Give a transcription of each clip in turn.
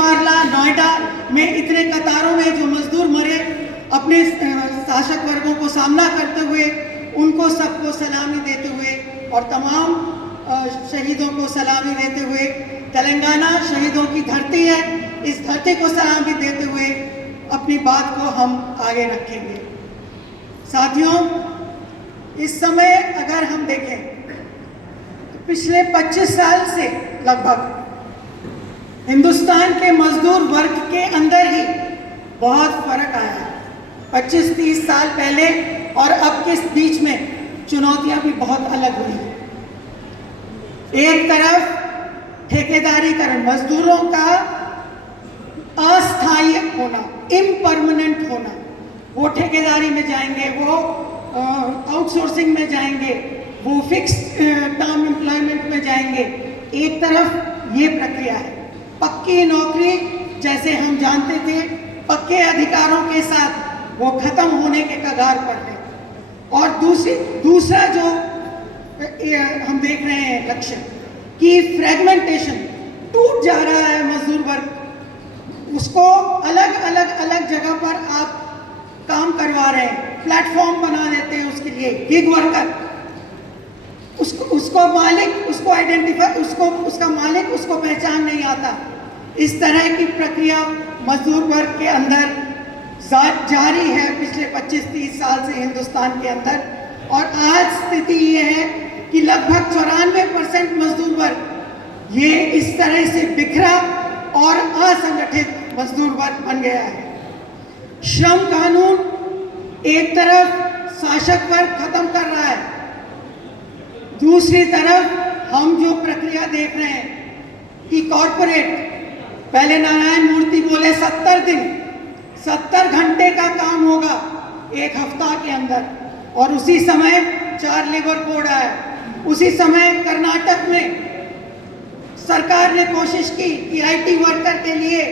मिर्चमारला, नोएडा में इतने कतारों में जो मजदूर मरे अपने शासक वर्गों को सामना करते हुए, उनको सबको सलामी देते हुए और तमाम शहीदों को सलामी देते हुए, तेलंगाना शहीदों की धरती है, इस धरती को सलामी देते हुए अपनी बात को हम आगे रखेंगे। साथियों, इस समय अगर हम देखें तो पिछले 25 साल से लगभग हिंदुस्तान के मजदूर वर्ग के अंदर ही बहुत फर्क आया है। 25-30 साल पहले और अब के बीच में चुनौतियां भी बहुत अलग हुई हैं। एक तरफ ठेकेदारीकरण, मजदूरों का अस्थायी होना, इम्परमानेंट होना, वो ठेकेदारी में जाएंगे, वो आउटसोर्सिंग में जाएंगे, वो फिक्स टर्म एम्प्लॉयमेंट में जाएंगे। एक तरफ ये प्रक्रिया है। पक्की नौकरी जैसे हम जानते थे, पक्के अधिकारों के साथ वो खत्म होने के कगार पर है। और दूसरा जो हम देख रहे हैं लक्ष्य कि फ्रेगमेंटेशन, टूट जा रहा है मजदूर वर्ग, उसको अलग जगह पर आप काम करवा रहे हैं, प्लेटफॉर्म बना देते हैं उसके लिए, गिग वर्कर, उसको मालिक उसको आइडेंटिफाई, उसका मालिक उसको पहचान नहीं आता। इस तरह की प्रक्रिया मजदूर वर्ग के अंदर जारी है पिछले 25-30 साल से हिंदुस्तान के अंदर। और आज स्थिति ये है कि लगभग 94% मजदूर वर्ग ये इस तरह से बिखरा और असंगठित मजदूर वर्ग बन गया है। श्रम कानून एक तरफ शासक वर्ग खत्म कर रहा है, दूसरी तरफ हम जो प्रक्रिया देख रहे हैं कि कॉरपोरेट, पहले नारायण मूर्ति बोले 70 दिन, 70 घंटे का काम होगा एक हफ्ता के अंदर, और उसी समय 4 लेबर कोड आया। उसी समय कर्नाटक में सरकार ने कोशिश की कि आईटी वर्कर के लिए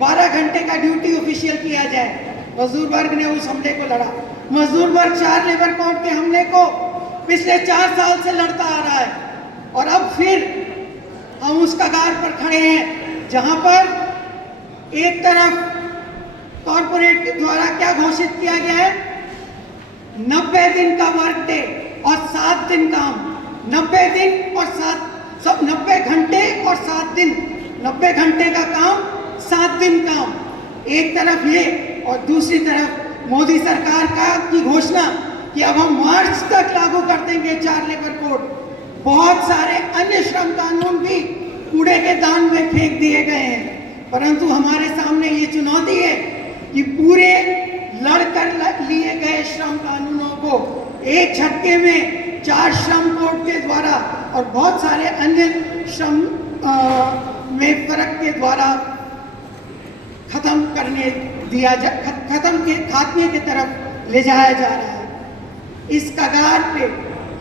12 घंटे का ड्यूटी ऑफिशियल किया जाए। मजदूर वर्ग ने उस हमले को लड़ा। मजदूर वर्ग 4 लेबर कोड के हमले को पिछले 4 साल से लड़ता आ रहा है, और अब फिर हम उस कगार पर खड़े हैं जहां पर एक तरफ कॉरपोरेट के द्वारा क्या घोषित किया गया है, 90 दिन का वर्क डे और 7 दिन काम, 90 दिन और 90 घंटे और 7 दिन, 90 घंटे का काम, 7 दिन काम, एक तरफ ये, और दूसरी तरफ मोदी सरकार की घोषणा कि अब हम मार्च तक लागू कर देंगे 4 लेबर कोड। बहुत सारे अन्य श्रम कानून भी कूड़े के दान में फेंक दिए गए हैं, परंतु हमारे सामने ये चुनौती है कि पूरे लड़कर लिए गए श्रम कानूनों को एक झटके में 4 श्रम कोड के द्वारा और बहुत सारे अन्य श्रम में फर्क के द्वारा खत्म करने दिया जा, खात्मे की तरफ ले जाया जा रहा है। इस कगार पे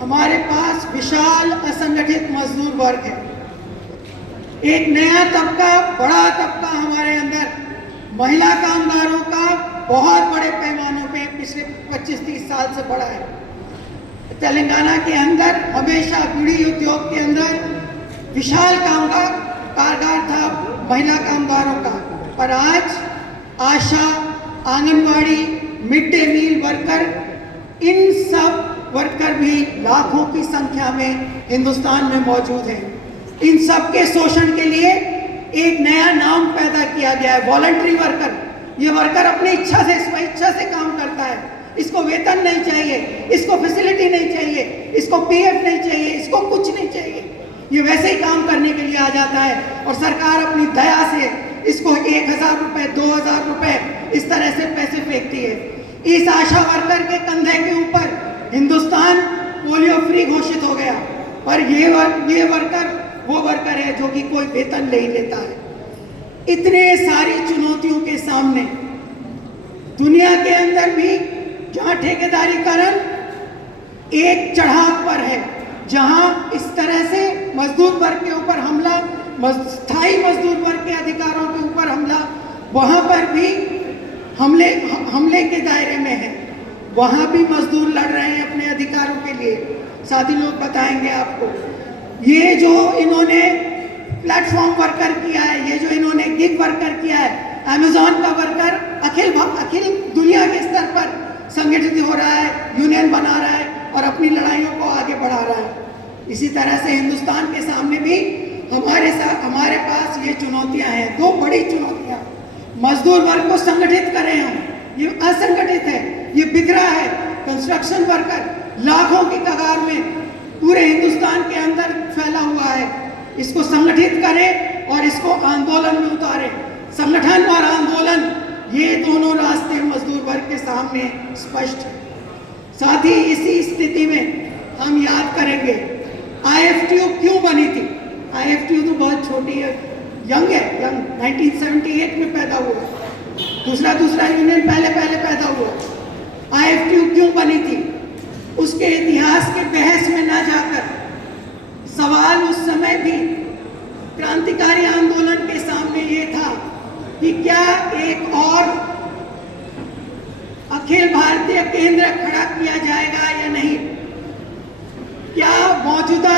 हमारे पास विशाल असंगठित मजदूर वर्ग है। एक नया तबका, बड़ा तबका हमारे अंदर, महिला कामगारों का बहुत बड़े पैमानों पे पिछले 25-30 साल से बढ़ा है। तेलंगाना के अंदर हमेशा बीड़ी उद्योग के अंदर विशाल कामगार था महिला कामगारों का, पर आज ASHA, anganwadi, mid day meal worker, इन सब वर्कर भी लाखों की संख्या में हिंदुस्तान में मौजूद हैं। इन सब के शोषण के लिए एक नया नाम पैदा किया गया है, वॉलंटरी वर्कर। ये वर्कर अपनी इच्छा से, स्वेच्छा से काम करता है। इसको वेतन नहीं चाहिए, इसको फैसिलिटी नहीं चाहिए, इसको पीएफ नहीं चाहिए, इसको कुछ नहीं चाहिए। ये वैसे ही काम करने के लिए आ जाता है और सरकार अपनी दया से इसको 1000 रुपए, 2000 रुपए इस तरह से पैसे फेंकती है। इस आशा वर्कर के कंधे के ऊपर हिंदुस्तान पोलियो फ्री घोषित हो गया, पर ये वर्कर वो वर्कर है जो कि कोई वेतन नहीं लेता है। इतने सारी चुनौतियों के सामने दुनिया के अंदर भी जहां ठेकेदारीकरण एक चढ़ाव पर है, जहां इस तरह से मजदूर वर्ग के ऊपर हमला, स्थायी मजदूर वर्ग के अधिकारों के ऊपर हमला, वहां पर भी हमले के दायरे में है। वहां भी मजदूर लड़ रहे हैं अपने अधिकारों के लिए। साथी लोग बताएंगे आपको, ये जो इन्होंने प्लेटफॉर्म वर्कर किया है, ये जो इन्होंने गिग वर्कर किया है, अमेजॉन का वर्कर अखिल दुनिया के स्तर पर संगठित हो रहा है, यूनियन बना रहा है और अपनी लड़ाइयों को आगे बढ़ा रहा है। इसी तरह से हिंदुस्तान के सामने भी हमारे पास ये चुनौतियां हैं, दो बड़ी चुनौतियां। मजदूर वर्ग को संगठित करें हम, ये असंगठित है, ये बिखरा है। कंस्ट्रक्शन वर्कर लाखों की कगार में पूरे हिंदुस्तान के अंदर फैला हुआ है, इसको संगठित करें और इसको आंदोलन में उतारें। संगठन और आंदोलन, ये दोनों रास्ते मजदूर वर्ग के सामने स्पष्ट है। साथ ही इसी स्थिति में हम याद करेंगे IFTU क्यों बनी थी। IFTU तो बहुत छोटी है, यंग 1978 में पैदा हुआ, दूसरा यूनियन पहले पैदा हुआ। IFTU क्यों बनी थी, उसके इतिहास के बहस में ना जाकर सवाल उस समय भी क्रांतिकारी आंदोलन के सामने ये था कि क्या एक और अखिल भारतीय केंद्र खड़ा किया जाएगा या नहीं। क्या मौजूदा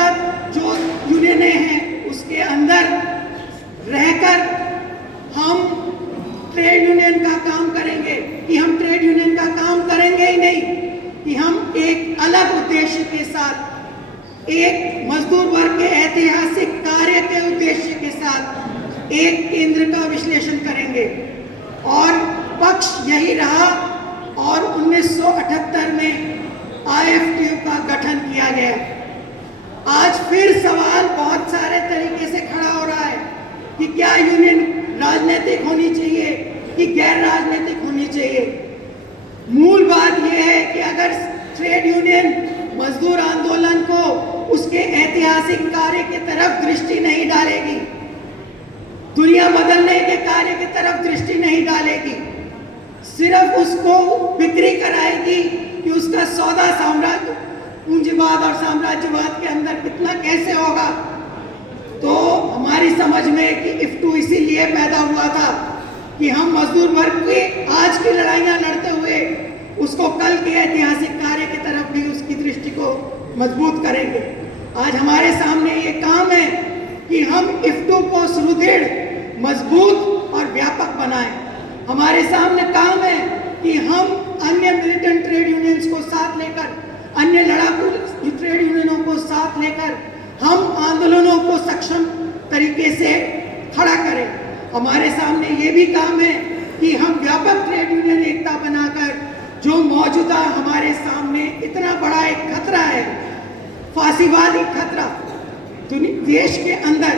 जो यूनियनें हैं उसके अंदर रहकर हम ट्रेड यूनियन का काम करेंगे कि हम ट्रेड यूनियन का काम करेंगे ही नहीं, कि हम एक अलग उद्देश्य के साथ, एक मजदूर वर्ग के ऐतिहासिक कार्य के उद्देश्य के साथ एक केंद्र का विश्लेषण करेंगे। और पक्ष यही रहा और 1978 में IFTU का गठन किया गया। आज फिर सवाल बहुत सारे तरीके से खड़ा हो रहा है कि क्या यूनियन राजनीतिक होनी चाहिए कि गैर राजनीतिक होनी चाहिए। मूल बात यह है कि अगर ट्रेड यूनियन मजदूर आंदोलन को उसके ऐतिहासिक कार्य की तरफ दृष्टि नहीं डालेगी, दुनिया बदलने के कार्य की तरफ दृष्टि नहीं डालेगी, सिर्फ उसको बिक्री कराएगी कि उसका सौदा साम्राज्य पूंजीवाद और साम्राज्यवाद के अंदर कितना कैसे होगा, तो हमारी समझ में कि IFTU इसीलिए पैदा हुआ था कि हम मजदूर वर्ग की आज की लड़ाइयां लड़ते हुए उसको कल के ऐतिहासिक कार्य की तरफ भी उसकी दृष्टि को मजबूत करेंगे। आज हमारे सामने ये काम है कि हम IFTU को सुदृढ़, मजबूत और व्यापक बनाएं। हमारे सामने काम है कि हम अन्य मिलिटेंट ट्रेड यूनियंस को साथ लेकर, अन्य लड़ाकू ट्रेड यूनियनों को साथ लेकर हम आंदोलनों को सक्षम तरीके से खड़ा करें। हमारे सामने ये भी काम है कि हम व्यापक ट्रेड यूनियन एकता बनाकर, जो मौजूदा हमारे सामने इतना बड़ा एक खतरा है, फांसीवादी खतरा देश के अंदर,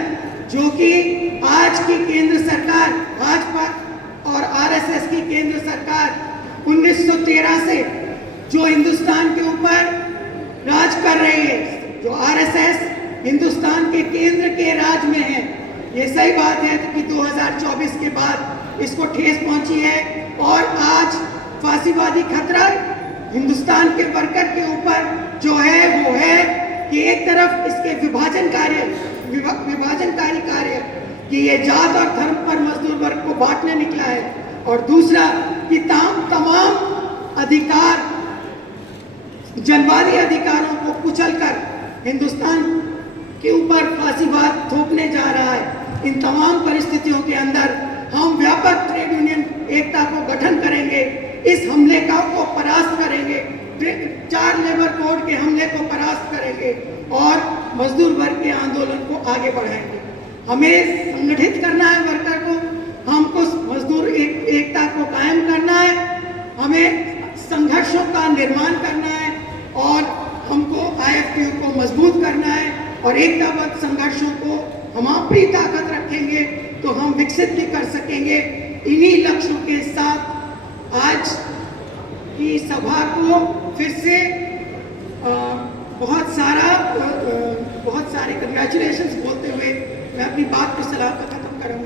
जो कि आज की केंद्र सरकार भाजपा और RSS की केंद्र सरकार 1913 से जो हिंदुस्तान के ऊपर राज कर रही है, जो RSS हिंदुस्तान के केंद्र के राज में है। ये सही बात है कि 2024 के बाद इसको ठेस पहुंची है और आज फांसीवादी खतरा हिंदुस्तान के वर्कर के ऊपर जो है वो है कि एक तरफ इसके विभाजनकारी कार्य कि ये जात और धर्म पर मजदूर वर्ग को बांटने निकला है, और दूसरा कि तमाम अधिकार, जनवादी अधिकारों को कुचलकर हिंदुस्तान के ऊपर फांसीवाद थोपने जा रहा है। इन तमाम परिस्थितियों के अंदर हम व्यापक ट्रेड यूनियन एकता को गठन करेंगे, इस हमले को परास्त करेंगे, 4 लेबर कोड के हमले को परास्त करेंगे और मजदूर वर्ग के आंदोलन को आगे बढ़ाएंगे। हमें संगठित करना है वर्कर को, हमको मजदूर एकता को कायम करना है, हमें संघर्षों का निर्माण करना है और हमको IFTU को मजबूत करना है। और एकताबद्ध संघर्षों को हम अपनी ताकत रखेंगे तो हम विकसित भी कर सकेंगे। इन्हीं लक्ष्यों के साथ आज की सभा को फिर से बहुत सारे कंग्रेचुलेशंस बोलते हुए मैं अपनी बात को सलाम खत्म करूंगी।